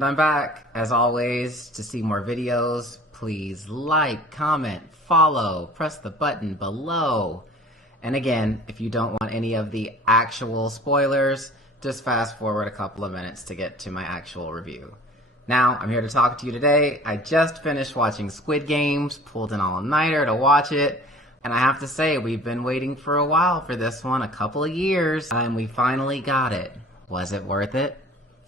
And I'm back, as always. To see more videos, please like, comment, follow, press the button below. And again, if you don't want any of the actual spoilers, just fast forward a couple of minutes to get to my actual review. Now, I'm here to talk to you today. I just finished watching Squid Games, pulled an all-nighter to watch it, and I have to say, we've been waiting for a while for this one, a couple of years, and we finally got it. Was it worth it?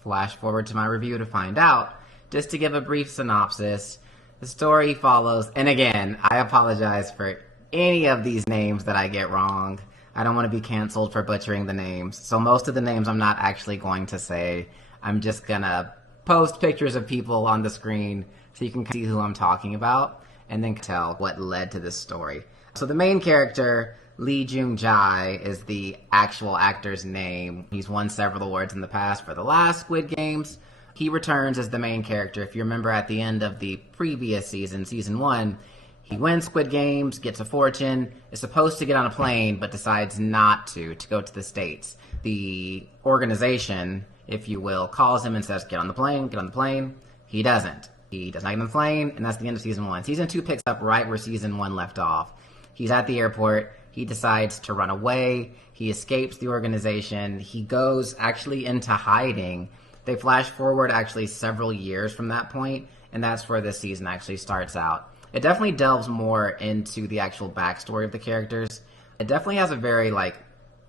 Flash forward to my review to find out. Just to give a brief synopsis, the story follows, and again, I apologize for any of these names that I get wrong. I don't want to be canceled for butchering the names, so most of the names I'm not actually going to say. I'm just gonna post pictures of people on the screen so you can see who I'm talking about, and then tell what led to this story. So the main character, Lee Jung-jae, is the actual actor's name. He's won several awards in the past for the last Squid Games. He returns as the main character. If you remember at the end of the previous season, season 1, he wins Squid Games, gets a fortune, is supposed to get on a plane, but decides not to go to the States. The organization, if you will, calls him and says, get on the plane, get on the plane. He doesn't. He does not get on the plane, and that's the end of season 1. Season 2 picks up right where season 1 left off. He's at the airport. He decides to run away. He escapes the organization. He goes actually into hiding. They flash forward actually several years from that point, and that's where this season actually starts out. It definitely delves more into the actual backstory of the characters. It definitely has a very,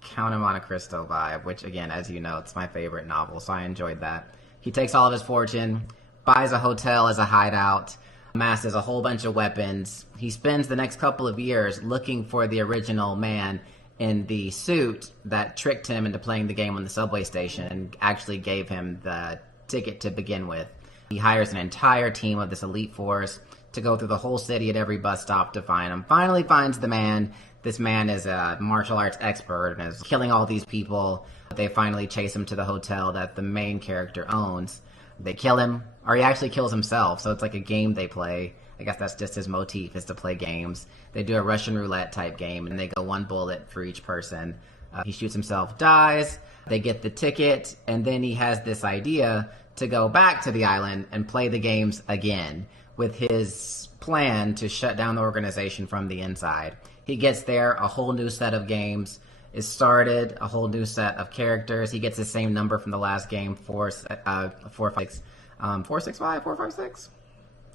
Count of Monte Cristo vibe, which, again, as you know, it's my favorite novel, so I enjoyed that. He takes all of his fortune, buys a hotel as a hideout, amasses a whole bunch of weapons. He spends the next couple of years looking for the original man in the suit that tricked him into playing the game on the subway station and actually gave him the ticket to begin with. He hires an entire team of this elite force to go through the whole city at every bus stop to find him. Finally finds the man. This man is a martial arts expert and is killing all these people. They finally chase him to the hotel that the main character owns. They kill him, or he actually kills himself, so it's like a game they play. I guess that's just his motif, is to play games. They do a Russian roulette type game, and they go one bullet for each person. He shoots himself, dies, they get the ticket, and then he has this idea to go back to the island and play the games again, with his plan to shut down the organization from the inside. He gets there, a whole new set of games is started, a whole new set of characters. He gets the same number from the last game, 456.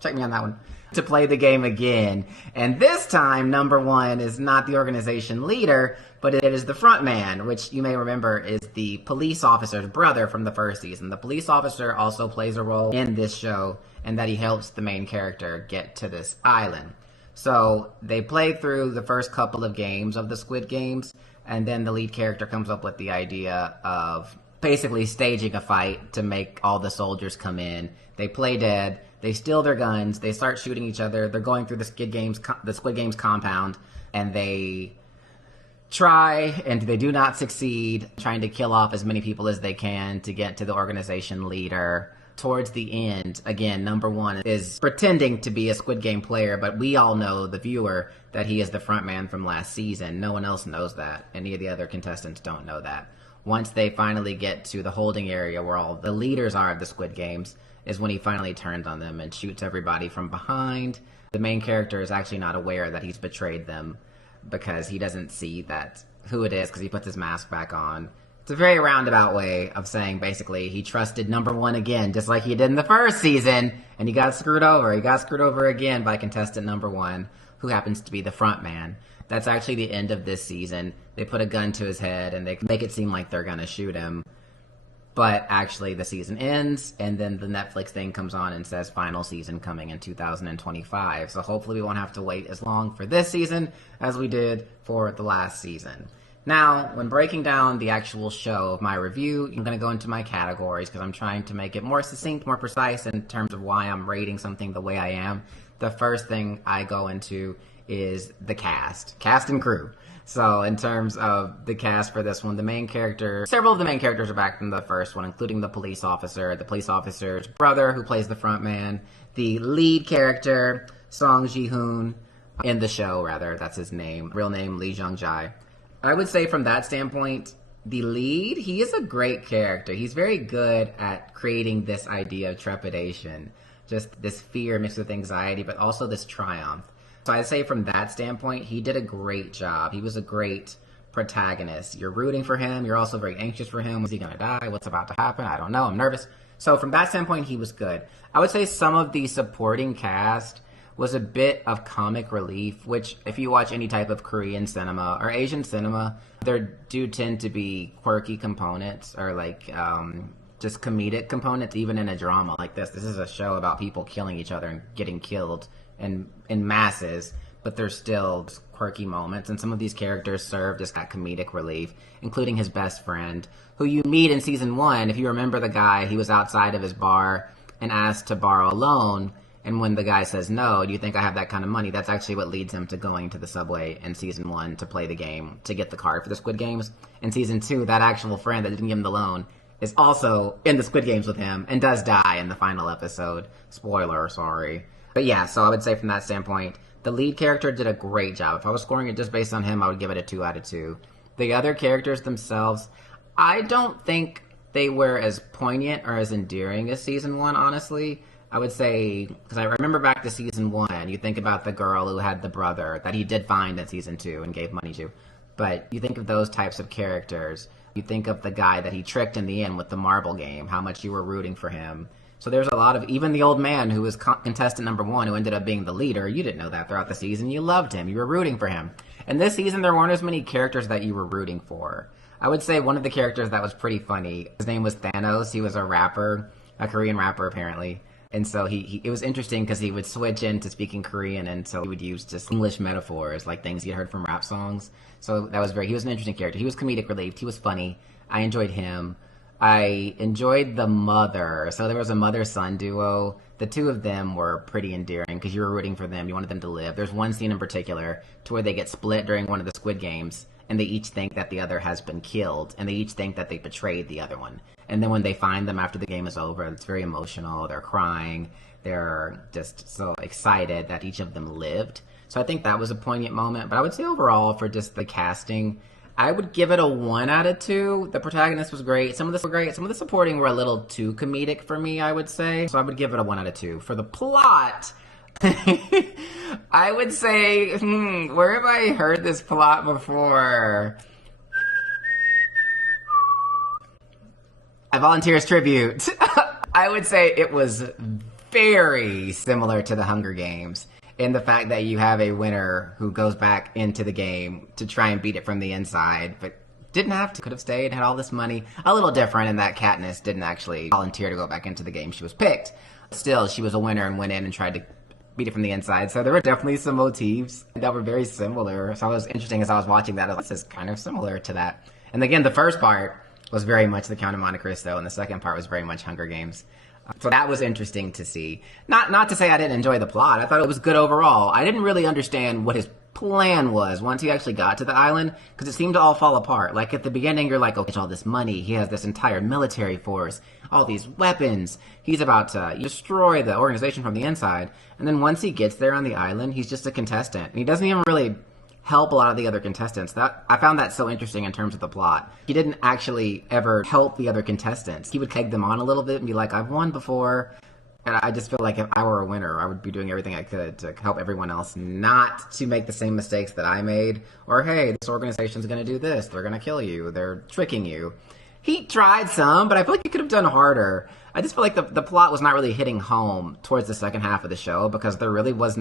Check me on that one. To play the game again. And this time, number 1 is not the organization leader, but it is the front man, which you may remember is the police officer's brother from the first season. The police officer also plays a role in this show, and that he helps the main character get to this island. So they play through the first couple of games of the Squid Games, and then the lead character comes up with the idea of basically staging a fight to make all the soldiers come in. They play dead, they steal their guns, they start shooting each other, they're going through the Squid Games compound, and they try, and they do not succeed, trying to kill off as many people as they can to get to the organization leader. Towards the end, again, number 1 is pretending to be a Squid Game player, but we all know, the viewer, that he is the front man from last season. No one else knows that. Any of the other contestants don't know that. Once they finally get to the holding area where all the leaders are of the Squid Games, is when he finally turns on them and shoots everybody from behind. The main character is actually not aware that he's betrayed them because he doesn't see that who it is because he puts his mask back on. It's a very roundabout way of saying, basically, he trusted number 1 again, just like he did in the first season, and he got screwed over. He got screwed over again by contestant number 1, who happens to be the front man. That's actually the end of this season. They put a gun to his head, and they make it seem like they're gonna shoot him. But actually, the season ends, and then the Netflix thing comes on and says final season coming in 2025. So hopefully we won't have to wait as long for this season as we did for the last season. Now, when breaking down the actual show of my review, I'm going to go into my categories because I'm trying to make it more succinct, more precise in terms of why I'm rating something the way I am. The first thing I go into is the cast and crew. So in terms of the cast for this one, the main character, several of the main characters are back from the first one, including the police officer's brother who plays the front man, the lead character, Song Ji-hoon, in the show rather, that's his name, real name Lee Jung-jae. I would say from that standpoint, The lead, he is a great character. He's very good at creating this idea of trepidation, just this fear mixed with anxiety, but also this triumph. So I'd say from that standpoint, he did a great job. He was a great protagonist. You're rooting for him. You're also very anxious for him. Is he going to die? What's about to happen? I don't know. I'm nervous. So from that standpoint, he was good. I would say some of the supporting cast was a bit of comic relief, which if you watch any type of Korean cinema or Asian cinema, there do tend to be quirky components or like just comedic components, even in a drama like this. This is a show about people killing each other and getting killed in masses, but there's still quirky moments, and some of these characters serve as that comedic relief, including his best friend, who you meet in season 1. If you remember the guy, he was outside of his bar and asked to borrow a loan, and when the guy says no, do you think I have that kind of money? That's actually what leads him to going to the subway in season 1 to play the game, to get the card for the Squid Games. In season 2, that actual friend that didn't give him the loan is also in the Squid Games with him and does die in the final episode. Spoiler, sorry. But yeah, so I would say from that standpoint, the lead character did a great job. If I was scoring it just based on him, I would give it a 2 out of 2. The other characters themselves, I don't think they were as poignant or as endearing as season 1, honestly. I would say, because I remember back to season 1, you think about the girl who had the brother that he did find in season 2 and gave money to. But you think of those types of characters. You think of the guy that he tricked in the end with the marble game, how much you were rooting for him. So there's a lot of, even the old man who was contestant number 1 who ended up being the leader, you didn't know that throughout the season. You loved him. You were rooting for him. And this season, there weren't as many characters that you were rooting for. I would say one of the characters that was pretty funny, his name was Thanos. He was a rapper, a Korean rapper apparently. And so it was interesting because he would switch into speaking Korean, and so he would use just English metaphors, like things he heard from rap songs. So that was he was an interesting character. He was comedic relief. He was funny. I enjoyed him. I enjoyed the mother. So there was a mother-son duo. The two of them were pretty endearing because you were rooting for them. You wanted them to live. There's one scene in particular to where they get split during one of the Squid Games, and they each think that the other has been killed, and they each think that they betrayed the other one. And then when they find them after the game is over, it's very emotional. They're crying. They're just so excited that each of them lived. So I think that was a poignant moment. But I would say overall, for just the casting, I would give it a 1 out of 2. The protagonist was great. Some of this were great. Some of the supporting were a little too comedic for me, I would say. So I would give it a 1 out of 2. For the plot, I would say, where have I heard this plot before? I volunteer as tribute. I would say it was very similar to the Hunger Games in the fact that you have a winner who goes back into the game to try and beat it from the inside, but didn't have to, could have stayed, had all this money. A little different in that Katniss didn't actually volunteer to go back into the game. She was picked. Still, she was a winner and went in and tried to beat it from the inside. So there were definitely some motifs that were very similar. So it was interesting as I was watching that. I was like, this is kind of similar to that. And again, the first part was very much the Count of Monte Cristo, and the second part was very much Hunger Games. So that was interesting to see. Not to say I didn't enjoy the plot. I thought it was good overall. I didn't really understand what his plan was once he actually got to the island, because it seemed to all fall apart. Like at the beginning, you're like, okay, all this money. He has this entire military force, all these weapons. He's about to destroy the organization from the inside. And then once he gets there on the island, he's just a contestant. And he doesn't even really help a lot of the other contestants. I found that so interesting in terms of the plot. He didn't actually ever help the other contestants. He would keg them on a little bit and be like, I've won before. And I just feel like if I were a winner, I would be doing everything I could to help everyone else not to make the same mistakes that I made. Or, hey, this organization's going to do this. They're going to kill you. They're tricking you. He tried some, but I feel like he could have done harder. I just feel like the plot was not really hitting home towards the second half of the show because there really was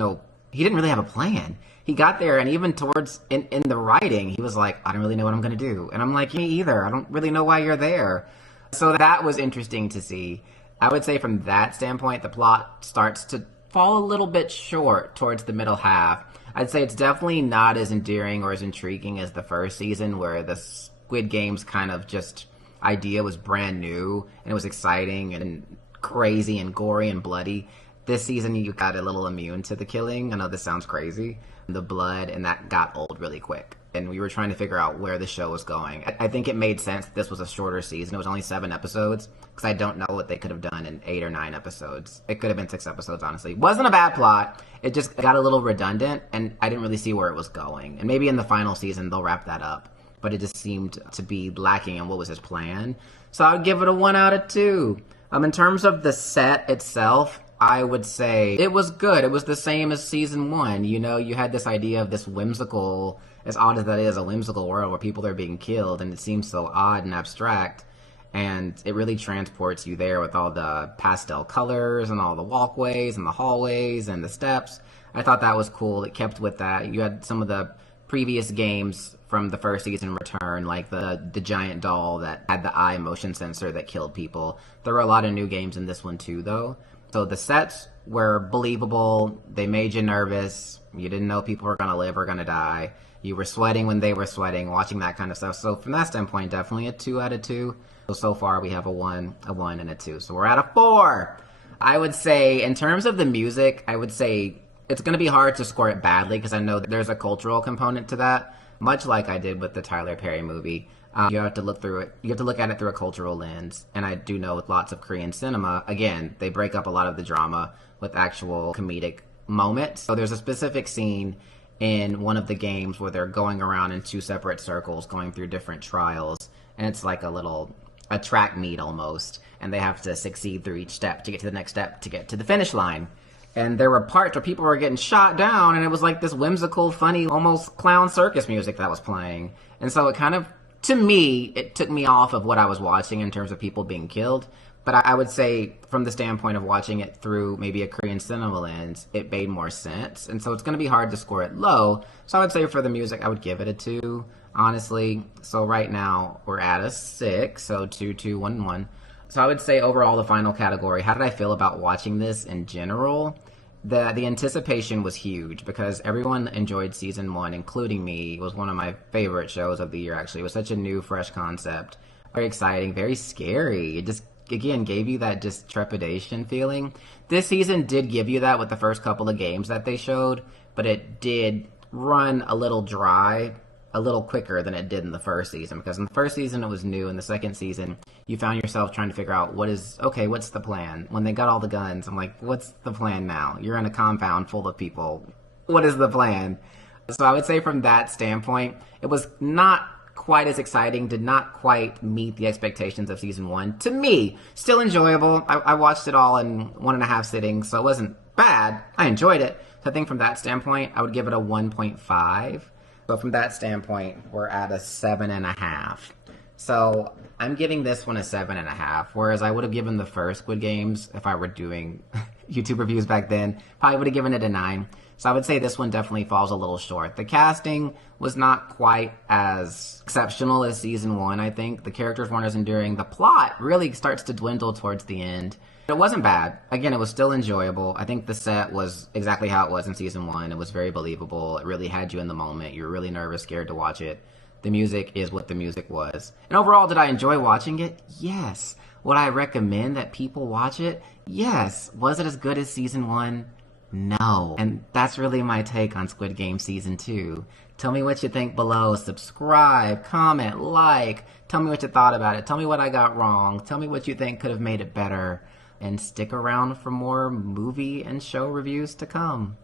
he didn't really have a plan. He got there, and even towards in the writing, he was like, I don't really know what I'm going to do. And I'm like, me either. I don't really know why you're there. So that was interesting to see. I would say from that standpoint, the plot starts to fall a little bit short towards the middle half. I'd say it's definitely not as endearing or as intriguing as the first season, where the Squid Games kind of just idea was brand new, and it was exciting and crazy and gory and bloody. This season, you got a little immune to the killing. I know this sounds crazy. The blood, and that got old really quick. And we were trying to figure out where the show was going. I think it made sense that this was a shorter season. It was only 7 episodes, because I don't know what they could have done in 8 or 9 episodes. It could have been 6 episodes, honestly. It wasn't a bad plot. It just got a little redundant, and I didn't really see where it was going. And maybe in the final season, they'll wrap that up. but it just seemed to be lacking in what was his plan. So I would give it a 1 out of 2. In terms of the set itself, I would say it was good. It was the same as season 1. You know, you had this idea of this whimsical, as odd as that is, a whimsical world where people are being killed, and it seems so odd and abstract. And it really transports you there with all the pastel colors and all the walkways and the hallways and the steps. I thought that was cool. It kept with that. You had some of the previous games from the first season return, like the giant doll that had the eye motion sensor that killed people. There were a lot of new games in this one too, though. So the sets were believable. They made you nervous. You didn't know people were going to live or going to die. You were sweating when they were sweating, watching that kind of stuff. So from that standpoint, definitely a 2 out of 2. So far we have a 1, and a 2. So we're at a 4. I would say, in terms of the music, I would say it's going to be hard to score it badly because I know that there's a cultural component to that, much like I did with the Tyler Perry movie. You have to look through it. You have to look at it through a cultural lens. And I do know with lots of Korean cinema, again, they break up a lot of the drama with actual comedic moments. So there's a specific scene in one of the games where they're going around in 2 separate circles, going through different trials. And it's like a track meet almost. And they have to succeed through each step to get to the next step to get to the finish line. And there were parts where people were getting shot down, and it was like this whimsical, funny, almost clown circus music that was playing. And so it kind of, to me, it took me off of what I was watching in terms of people being killed. But I would say, from the standpoint of watching it through maybe a Korean cinema lens, it made more sense. And so it's going to be hard to score it low. So I would say for the music, I would give it a 2, honestly. So right now, we're at a 6, so 2, 2, 1, 1. So I would say overall, the final category, how did I feel about watching this in general? The anticipation was huge because everyone enjoyed season 1, including me. It was one of my favorite shows of the year, actually. It was such a new, fresh concept. Very exciting, very scary. It just, again, gave you that just trepidation feeling. This season did give you that with the first couple of games that they showed, but it did run a little dry, a little quicker than it did in the first season, because in the first season it was new. In the second season, you found yourself trying to figure out what's the plan? When they got all the guns, I'm like, what's the plan now? You're in a compound full of people. What is the plan? So I would say from that standpoint, it was not quite as exciting, did not quite meet the expectations of season 1. To me, still enjoyable. I watched it all in 1.5 sittings, so it wasn't bad. I enjoyed it. So I think from that standpoint, I would give it a 1.5. So from that standpoint, we're at a 7.5. So I'm giving this one a 7.5, whereas I would have given the first Squid Games, if I were doing YouTube reviews back then, probably would have given it a 9. So I would say this one definitely falls a little short. The casting was not quite as exceptional as season 1, I think. The characters weren't as enduring. The plot really starts to dwindle towards the end. It wasn't bad. Again, it was still enjoyable. I think the set was exactly how it was in season 1. It was very believable. It really had you in the moment. You were really nervous, scared to watch it. The music is what the music was. And overall, did I enjoy watching it? Yes. Would I recommend that people watch it? Yes. Was it as good as season 1? No. And that's really my take on Squid Game season 2. Tell me what you think below. Subscribe, comment, like. Tell me what you thought about it. Tell me what I got wrong. Tell me what you think could have made it better. And stick around for more movie and show reviews to come.